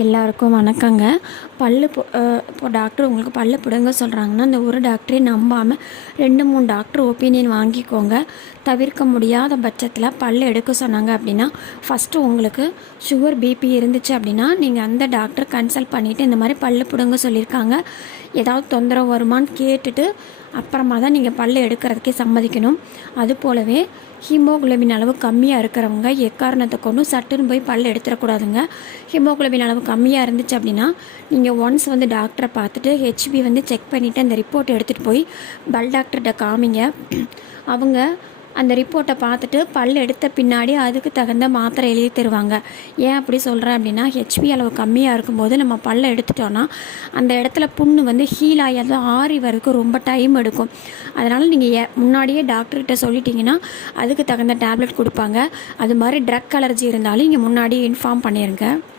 எல்லாருக்கும் வணக்கங்க. பல்லு இப்போ டாக்டர் உங்களுக்கு பல்லு பிடுங்க சொல்கிறாங்கன்னா, அந்த ஒரு டாக்டரே நம்பாமல் 2, 3 டாக்டர் ஒப்பீனியன் வாங்கிக்கோங்க. தவிர்க்க முடியாத பட்சத்தில் பல்லு எடுக்க சொன்னாங்க அப்படின்னா, ஃபஸ்ட்டு உங்களுக்கு சுகர், பிபி இருந்துச்சு அப்படின்னா, நீங்கள் அந்த டாக்டர் கன்சல்ட் பண்ணிவிட்டு இந்த மாதிரி பல்லு பிடுங்க சொல்லியிருக்காங்க, ஏதாவது தொந்தரவு வருமானு கேட்டுட்டு அப்புறமா தான் நீங்கள் பல்லு எடுக்கிறதுக்கே சம்மதிக்கணும். அது போலவே ஹீமோகுளோபின் அளவு கம்மியாக இருக்கிறவங்க எக்காரணத்தை கொண்டும் சட்டுன்னு போய் பல்லு எடுத்துடக்கூடாதுங்க. ஹீமோகுளோபின் அளவு கம்மியாக இருந்துச்சு அப்படின்னா, நீங்கள் ஒன்ஸ் வந்து டாக்டரை பார்த்துட்டு ஹெச்பி வந்து செக் பண்ணிவிட்டு அந்த ரிப்போர்ட் எடுத்துகிட்டு போய் பல் டாக்டர்கிட்ட காமிங்க. அவங்க அந்த ரிப்போர்ட்டை பார்த்துட்டு பல் எடுத்த பின்னாடி அதுக்கு தகுந்த மாத்திரை எழுதி தருவாங்க. ஏன் அப்படி சொல்கிறேன் அப்படின்னா, ஹெச்பி அளவு கம்மியாக இருக்கும்போது நம்ம பல்லை எடுத்துட்டோன்னா அந்த இடத்துல புண்ணு வந்து ஹீல் ஆகி அது ஆறி வரதுக்கு ரொம்ப டைம் எடுக்கும். அதனால் நீங்கள் முன்னாடியே டாக்டர்கிட்ட சொல்லிட்டீங்கன்னா அதுக்கு தகுந்த டேப்லெட் கொடுப்பாங்க. அது மாதிரி ட்ரக் அலர்ஜி இருந்தாலும் இங்கே முன்னாடியே இன்ஃபார்ம் பண்ணிடுங்க.